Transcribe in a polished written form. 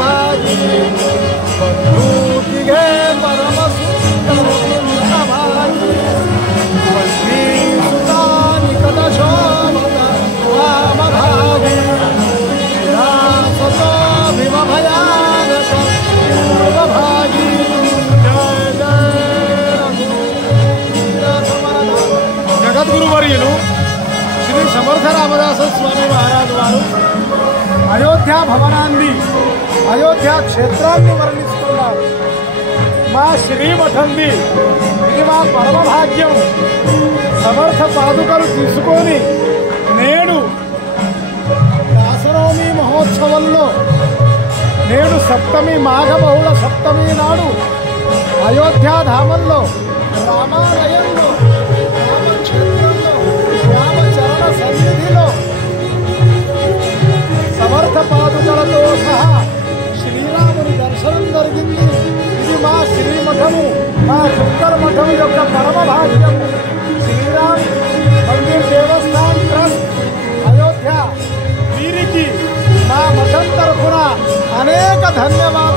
भागी बंधुतिगे परम सुंदर भागी बंदी सुता निकट शोभत वाम भागी विलासतो भीम भयानक पूर्व भागी జగద్గురువర్యులు శ్రీ సమర్థ రామదాస స్వామి మహారాజు వారు అయోధ్య భవనాన్ని అయోధ్య క్షేత్రాన్ని వర్ణిస్తున్నారు. మా శ్రీమఠంది ఇది మా పరమభాగ్యం. సమర్థ పాదుకలు తీసుకొని నేడు దాసనవమి మహోత్సవంలో నేడు సప్తమి మాఘ బహుళ సప్తమి నాడు అయోధ్యాధామంలో రామాలయంలో రామక్షేత్రంలో రామచరణ సన్నిధిలో సమర్థ పాదుకలతో సహా శ్రీరాముని దర్శనం జరిగింది. ఇది మా శ్రీమఠము మా శంకర మఠం యొక్క పరమ భాగ్యం. శ్రీరామ్ మందిర్ దేవస్థాన్ ట్రస్ట్ అయోధ్య వీరికి మా మఠం తరఫున అనేక ధన్యవాదాలు.